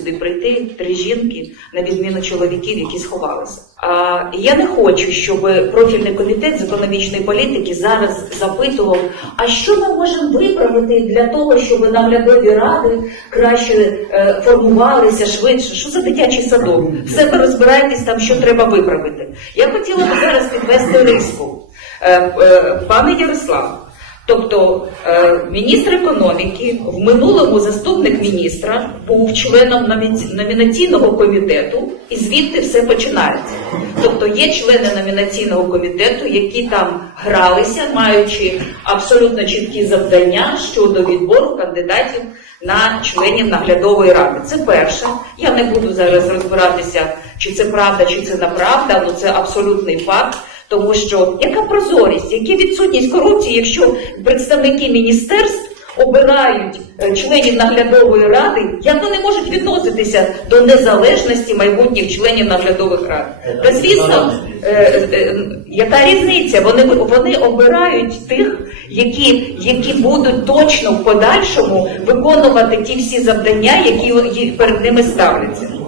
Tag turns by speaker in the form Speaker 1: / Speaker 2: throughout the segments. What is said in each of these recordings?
Speaker 1: сюди прийти три жінки на відміну чоловіків, які сховалися. А я не хочу, щоб профільний комітет з економічної політики зараз запитував, а що ми можемо виправити для того, щоб наглядові ради краще е, формувалися швидше. Що за дитячий садок? Все ви розбираєтесь там, що треба виправити. Я хотіла би зараз підвести риску. Е, е, Пане Ярослав, Тобто е, міністр економіки в минулому заступник міністра був членом номінаційного комітету, і звідти все починається. Тобто є члени номінаційного комітету, які там гралися, маючи абсолютно чіткі завдання щодо відбору кандидатів на членів наглядової ради. Це перше. Я не буду зараз розбиратися, чи це правда, чи це неправда, ну це абсолютний факт. Тому що яка прозорість, яка відсутність корупції, якщо представники міністерств обирають е, членів наглядової ради, як вони можуть відноситися до незалежності майбутніх членів наглядових рад? Та звісно, е, е, яка різниця? Вони вони обирають тих, які, які будуть точно в подальшому виконувати ті всі завдання, які перед ними ставляться.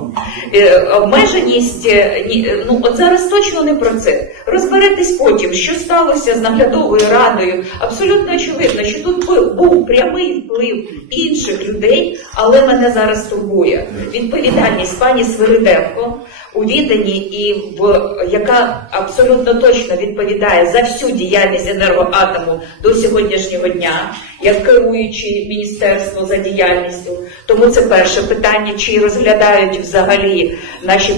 Speaker 1: Е, Обмеженість, е, е, ну от зараз точно не про це. Розберетесь потім, що сталося з наглядовою радою. Абсолютно очевидно, що тут був прямий вплив інших людей, але мене зараз турбує відповідальність пані Свириденко у віданні і в яка абсолютно точно відповідає за всю діяльність енергоатому до сьогоднішнього дня, як керуючи міністерство за діяльністю. Тому це перше питання, чи розглядають взагалі наші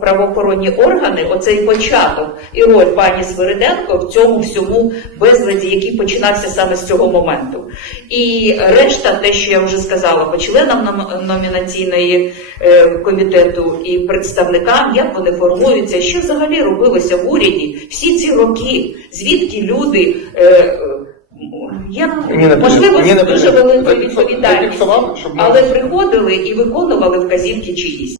Speaker 1: правоохоронні органи оцей початок і роль пані Свириденко в цьому всьому безладі, який починався саме з цього моменту. І решта, те, що я вже сказала, по членам номінаційної комітету і представникам, як вони формуються, що взагалі робилося в уряді всі ці роки, звідки люди. Е, е, я
Speaker 2: Ніна
Speaker 1: можливо дуже
Speaker 2: велика
Speaker 1: великою
Speaker 2: ми-
Speaker 1: але приходили і виконували вказівки чиїсь.